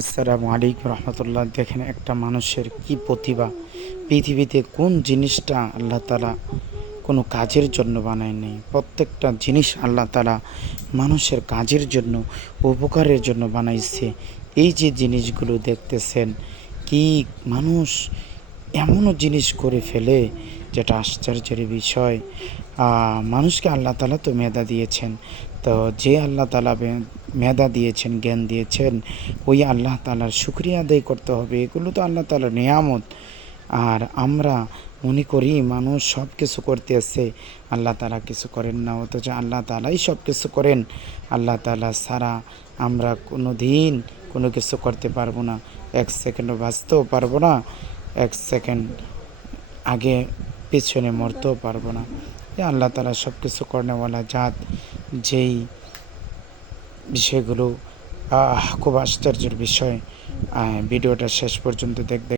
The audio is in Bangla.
আসসালামু আলাইকুম রহমতুল্লাহ। দেখেন একটা মানুষের কি প্রতিভা, পৃথিবীতে কোন জিনিসটা আল্লাহ তালা কোনো কাজের জন্য বানায় নেই। প্রত্যেকটা জিনিস আল্লাহ তালা মানুষের কাজের জন্য, উপকারের জন্য বানাইছে। এই যে জিনিসগুলো দেখতেছেন, কি মানুষ এমনও জিনিস করে ফেলে যেটা আশ্চর্যের বিষয়। মানুষকে আল্লাহ তালা তো মেধা দিয়েছেন, তো যে আল্লাহ তালা মেধা দিয়েছেন, জ্ঞান দিয়েছেন, ওই আল্লাহ তালার শুকরিয়া আদায় করতে হবে। এগুলো তো আল্লাহ তালার নেয়ামত। আর আমরা মনে করি মানুষ সব কিছু করতে আসছে, আল্লাহ তালা কিছু করেন না, অথচ আল্লাহ তালাই সব কিছু করেন। আল্লাহ তালা ছাড়া আমরা কোনো দিন কোনো কিছু করতে পারবো না, এক সেকেন্ডও বাঁচতেও পারবো না, এক সেকেন্ড আগে পিছনে মরতেও পারবো না। আল্লাহ তালা সব কিছু করেনেওয়ালা জাত। যেই বিষয়গুলো খুব আশ্চর্যের বিষয়। ভিডিওটা শেষ পর্যন্ত দেখবে।